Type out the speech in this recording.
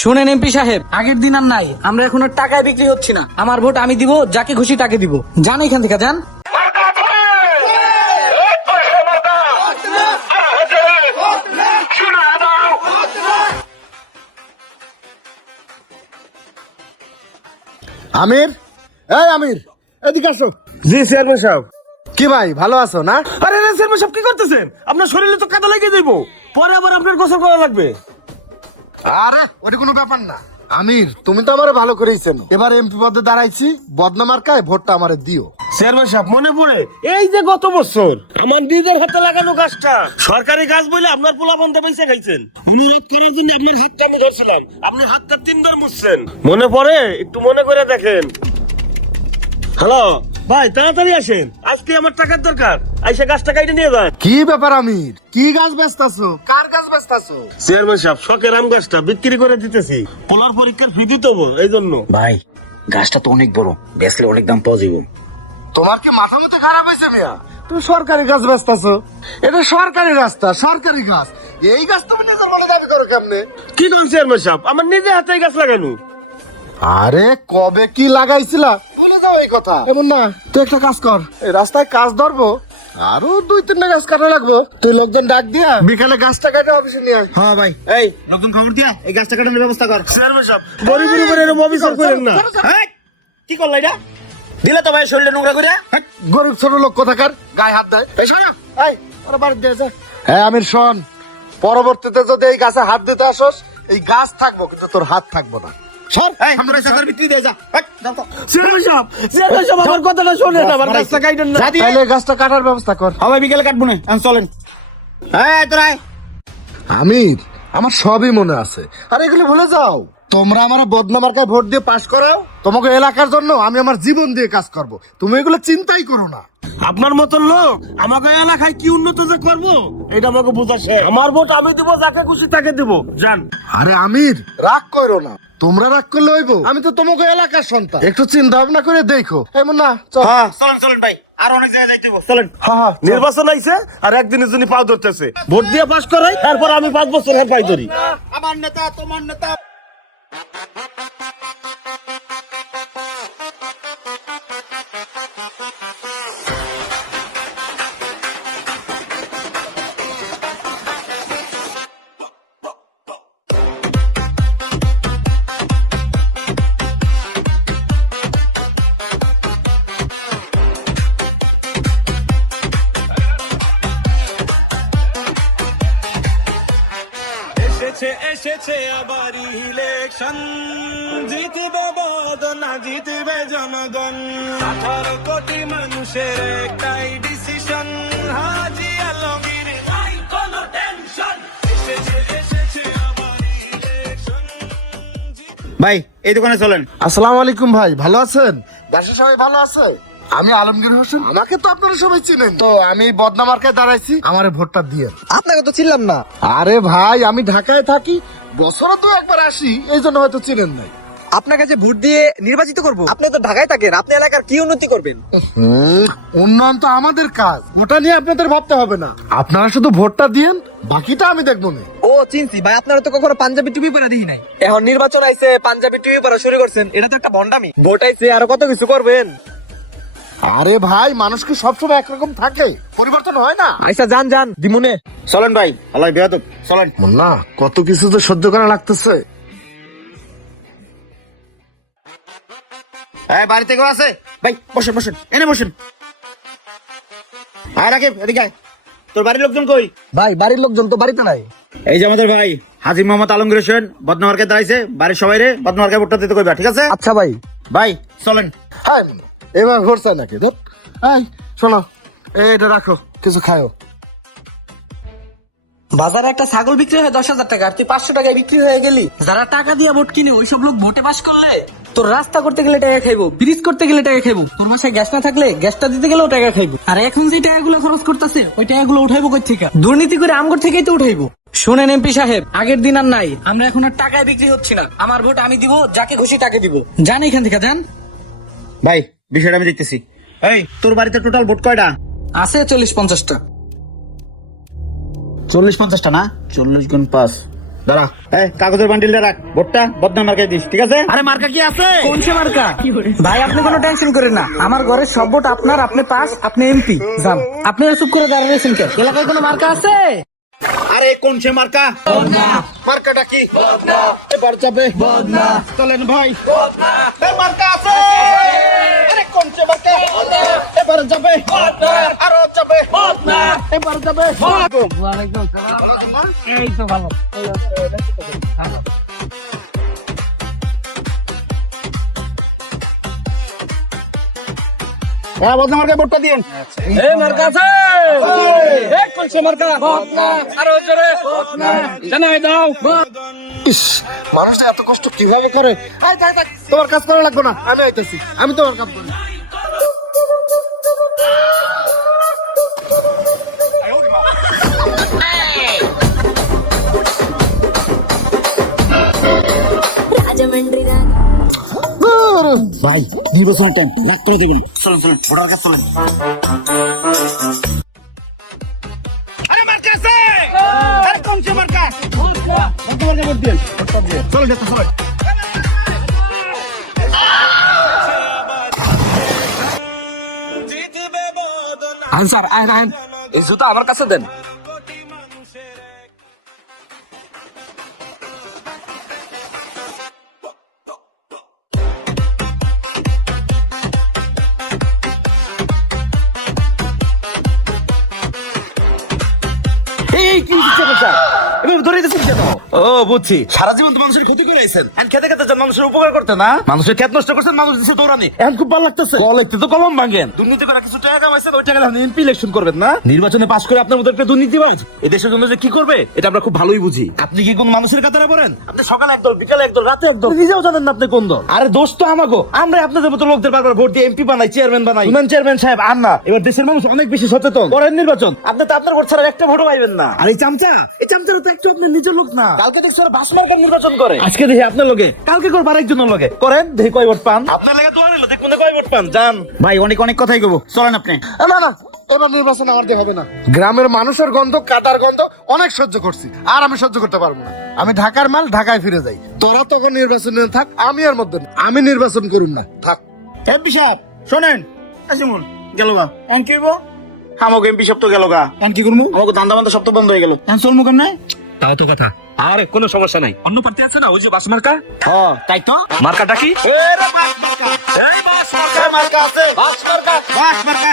শুনেন এমপি সাহেব, আগের দিন আর নাই, আমরা এখন আর টাকায় বিক্রি হচ্ছি না। আমার ভোট আমি দিব, যাকে খুশি তাকে দিব। যান এখান থেকে, যান। আমির, এই আমির, এদিকে আসো। জি চেয়ারম্যান সাহেব। কি ভাই, ভালো আছো না? আরে না চেয়ারম্যান সাহেব, কি করতেছেন? আপনার শরীরে তো কাদা লাগিয়ে দেবো, পরে আবার আপনার গোসল করা লাগবে। আরে ওটা কোনো ব্যাপার না। আমির, তুমি তো আমারে ভালো করেই চেনো। এবার এমপি পদে দাঁড়াইছি, বদনামার কায় ভোটটা আমারে দিও। চেয়ারম্যান সাহেব, মনে পড়ে এই যে গত বছর আমার নিজের হাতে লাগানো গাছটা, সরকারি গাছ বলে আপনার পোলা বন্ধে পয়সা খাইছেন। অনুরোধ করার জন্য আপনার হাতটা আমি ধরছিলাম, আপনি হাতটা 3 বার মুছছেন। মনে পড়ে? একটু মনে করে দেখেন। হ্যালো ভাই, তাড়াতাড়ি আসেন, আজকে আমার টাকার দরকার। আইসা গাছটা কাইটে নিয়ে যান। কি ব্যাপার আমির, কি গাছ বেচতাছো? কার গাছ বেচতাছো? চেয়ারম্যান সাহেব, শখের আম গাছটা বিক্রি করে দিতেছি, পোলার পরীক্ষার ফি দিতে হবো, এই জন্য। ভাই, গাছটা তো অনেক বড়, বেচলে অনেক দাম পাওয়া যাবে। তোমার কি মাথা মতো খারাপ হয়েছে মিয়া? তুমি সরকারি গাছ বেচতাছো, এটা সরকারি রাস্তা, সরকারি গাছ। এই গাছ তুমি নিজের বলে দাবি করো কেমনে? কি কোন চেয়ারম্যান সাহেব, আমার নিজে হাতে গাছ লাগানো। আরে কবে কি লাগাইছিলা বলে যাও এই কথা। এমন না, তুই একটা কাজ কর, এই রাস্তায় কাজ ধরবো, আরো 2-3টা গাছ কাটা লাগবো। তুই লোকজন ডাক দিয়া বিকালে গাছটা কাটে অফিসে নিয়ে আয়। হ্যাঁ ভাই, এই নতুন খবর দিয়া এই গাছটা কাটানোর ব্যবস্থা কর। চেয়ারম্যান সাহেব, গরিবের উপরে এরকম অবিচার করেন না। এই, কি করলা এটা? দিলে তো ভাই শরীরটা নোংরা করে। গরিব ছোট লোক কোথাকার গায়ে হাত দেয়। এই শোনো, এই ওরা বাড়ি দিয়েছে। হ্যাঁ আমির শোন, পরবর্তীতে যদি এই গাছে হাত দিতে আসোস, এই গাছ থাকবো কিন্তু তোর হাত থাকবো না। সর, এই, আমরা সরকার বিক্রি দিয়ে যা। যাও তো। চেয়ারম্যান সাহেব, চেয়ারম্যান সাহেব, আমার কথাটা শোনেন, আমার গাছটা কাইটেন না। তাহলে গাছটা কাটার ব্যবস্থা কর। ভাই বিকেলে কাটবো না, চলেন। এই তোরা আয়। আমির, আমার সবই মনে আছে, আর এগুলো ভুলে যাও। তোমরা আমার বদনামার্কায় ভোট দিয়ে পাশ করাও, তোমাকে এলাকার জন্য আমি আমার জীবন দিয়ে কাজ করব। তুমি এগুলো চিন্তাই করো না। আপনার মতন লোক আমাকে এলাকায় কি উন্নত যে করবো, এটা আমাকে বোঝাচ্ছে। আমার ভোট আমি দেবো, যাকে খুশি তাকে দেবো। যান। আরে আমির, রাগ করো না। তোমরা রাগ করলে হইব? আমি তো তোমাকে এলাকার সন্তান, একটু চিন্তা ভাবনা করে দেখো। এমন না, চল। চলেন ভাই, আর অনেক জায়গায় যাইতে হবে। চলেন। হ্যাঁ, নির্বাচন আইছে আর একদিনের জন্য পাও ধরতেছে, ভোট দিয়ে পাস করাই, তারপর আমি 5 বছর পাই ধরি। আমার নেতা, তোমার নেতা। এসেছে এসেছে আবার ইলেকশন, জিতবে বদনা জিতবে জনগণ। 18 কোটি মানুষের একটাই ডিসিশন, হাজি আলমগীর নাই কোনো টেনশন। এসেছে এসেছে আবার ইলেকশন। ভাই, এই দোকানে চলেন। আসসালামু আলাইকুম ভাই, ভালো আছেন? দেশে সবাই ভালো আছে? আমি আলমগীর হোসেন, আমাকে তো আপনারা সবাই চিনেন। তো আমি বদনামার্কায় দাঁড়াইছি, আমারে ভোটটা দিয়ে। আপনাকে তো চিনলাম না। আরে ভাই, আমি ঢাকায় থাকি, বছরে তো একবার আসি, এই জন্য হয়তো চিনেন নাই। আপনার কাছে ভোট দিয়ে নির্বাচিত করব? আপনি তো ঢাকায় থাকেন, আপনি এলাকার কি উন্নতি করবেন? উন্নয়ন তো আমাদের কাজ, ওটা নিয়ে আপনাদের ভাবতে হবে না। আপনারা শুধু ভোটটা দিয়েন, বাকিটা আমি দেখবো না। ও চিনছি ভাই, আপনারা তো কখনো পাঞ্জাবি টুপি পরা দেখি নাই। এখন নির্বাচন আইছে, পাঞ্জাবি টুপি পরা শুরু করছেন, এটা তো একটা ভন্ডামি। ভোট আইছে, আরো কত কিছু করবেন। আরে ভাই, মানুষ কি সবসময় একরকম থাকে? পরিবর্তন হয় না। আইসা যান যান দিমুনে। চলেন ভাই, আল্লাহ বেয়াদব, চলেন। না, কত কিছু তো সহ্য করা লাগতেছে। হ্যাঁ, বাড়িতে কেউ আছে? ভাই বসেন বসেন, এনে বসেন। আয় রাকিব, এদিকে আয়। তোর বাড়ির লোকজন কই? ভাই, বাড়ির লোকজন তো বাড়িতে নাই। এই যে আমাদের ভাই হাজী মোহাম্মদ আলমগীর হোসেন বদনামার্কে দাঁড়াইছে, বাড়ির সবাই রে বদনামার্কে ভোটটা দিতে কইবা, ঠিক আছে? আচ্ছা ভাই। ভাই চলেন। হ্যাঁ, এবার ভোট চাই নাকি? ধর, এই শোনো, এটা রাখো, কিছু খাও। বাজারে একটা ছাগল বিক্রি হয় 10,000 টাকা, আর তুই 500 টাকায় বিক্রি হয়ে গেলি। যারা টাকা দিয়ে ভোট কিনে, ওইসব লোক ভোটে পাস করলে তোর রাস্তা করতে গেলে টাকা খাইবো, ব্রিজ করতে গেলে টাকা খাইবো, তোর বাসায় গ্যাস না থাকলে গ্যাসটা দিতে গেলেও টাকা খাইবো। আর এখন যে টাকাগুলো খরচ করতেছে, ওই টাকাগুলো উঠাইবো কই থেকে? দুর্নীতি করে আমগর থেকেই তো উঠাইবো। শুনেন এমপি সাহেব, আগের দিন আর নাই, আমরা এখন আর টাকায় বিক্রি হচ্ছি না। আমার ভোট আমি দিব, যাকে খুশি তাকে দিব। যান এখান থেকে, যান। ভাই, বিষয়টা আমি দেখতেছি। এই, তোর বাড়িতে টোটাল ভোট কয়টা? আছে 40-50টা। 40-50টা না? 40 গুণ 5, দাঁড়া, এই কাগজের বান্ডিলটা রাখ, ভোটটা বদনাম মার্কায় দিস, ঠিক আছে? আরে মার্কা কি আছে? কোন সে মার্কা? ভাই আপনি কোনো টেনশন করেন না, আমার ঘরের সব ভোট আপনার, আপনি পাস, আপনি এমপি। যান, আপনি চুপ করে দাঁড়িয়েছেন কেন? এলাকায় কোনো মার্কা আছে? আরে কোন সে মার্কা? মার্কাটা কি? এবার যাবে চলেন ভাই। এই মার্কা আছে। আরে কোন সে মার্কা? এবার যাবে আরো যাবে এবার যাবে। এই তো ভালো। হ্যাঁ, বদনাম মার্কায় ভোটটা দিন। এই মার্কা আছে? এই কোন সে মার্কা? আরো জোরে জানাই দাও। ইস, মানুষটা এত কষ্ট কিভাবে করে? এই, থাক, থাক, তোমার কাজ করা লাগবে না, আমি আইতেছি, আমি তোমার কাজ করি। రాజమండ్రి రా ভাই, নির্বাচন টাইম, লাখ করে দেবেন। চলেন চলেন, ভোটার কাছে চলেন। আরে মার্কা আছে? আরে কোন সে মার্কা? বদনাম মার্কায় ভোট দিন। চলেন যেতে, চলেন। জিতবে বদন আনসার আইন এই জুতা আমার কাছে দেন। এই কি হচ্ছে এটা? এভাবে ধরে দিচ্ছেন কেন? ও বুঝছি, সারা জীবন তো মানুষের ক্ষতি করে আইছেন, এখন খেতে খেতে যান মানুষের উপকার করতে না, মানুষের ক্ষেত নষ্ট করছেন, মানুষ দিচ্ছে দৌড়ানি, এখন খুব ভালো লাগতেছে। কলেজতে তো কলম ভাঙেন, দুর্নীতি করে কিছু টাকা কামাইছেন, ওই টাকা এমপি ইলেকশন করবেন না, নির্বাচনে পাশ করে আপনার মতো একটা দুর্নীতিবাজ এই দেশের জন্য যে কি করবে এটা আমরা খুব ভালোই বুঝি। আপনি কি কোন মানুষের কাতারে পড়েন? আপনি সকালে একদল, বিকালে একদল, রাতে একদল, নিজেও জানেন না আপনি কোন দল। আরে দোষ তো আমাগো, আমরা আপনাদের মতো লোকদের বারবার ভোট দিয়ে এমপি বানাই, চেয়ারম্যান বানাই। শুনেন চেয়ারম্যান সাহেব, আর না, এবার দেশের মানুষ অনেক বেশি সচেতন, করেন নির্বাচন, আপনি তো আপনার ভোট ছাড়া একটা ভোটও পাইবেন না। আর এই চামচা, এই চামচারা তো একটু আপনার নিজের লোক না, কালকে দেখছি ওরা বাস মার্কার নির্বাচন করে, আজকে দেখি আপনার লোকে, কালকে করবো আরেকজনের লোকে, করেন দেখি কয় ভোট পান। আপনার লেগে তো আনিল, দেখুন কয় ভোট পান, যান ভাই, অনেক অনেক কথাই কব, চলেন আপনি। না না, এবার নির্বাচন আমার দিয়ে হবে না। গ্রামের মানুষের গন্ধ, কাটার গন্ধ অনেক সহ্য করছি, আর আমি সহ্য করতে পারবো না। আমি ঢাকার মাল, ঢাকায় ফিরে যাই। তোরা তখন নির্বাচনে থাক, আমি আর মধ্যে না। আমি নির্বাচন করুন না, থাক। এমপি সাহেব শোনেন, আসিমুল গেল গা, এন কি হইব? আমাকে এমপি সাহেব তো গেল গা, এন কি করবো? আমাকে দান্দা বান্দা সব তো বন্ধ হয়ে গেল, এন চলবো কেমনে? তাও তো কথা। আরে কোনো সমস্যা নাই, অন্য প্রার্থী আছে না, ওই যে বাস মার্কা। হ্যাঁ তাই তো, মার্কাটা কি? এই বাস মার্কা, বাস মার্কা আছে, বাস মার্কা, বাস মার্কা।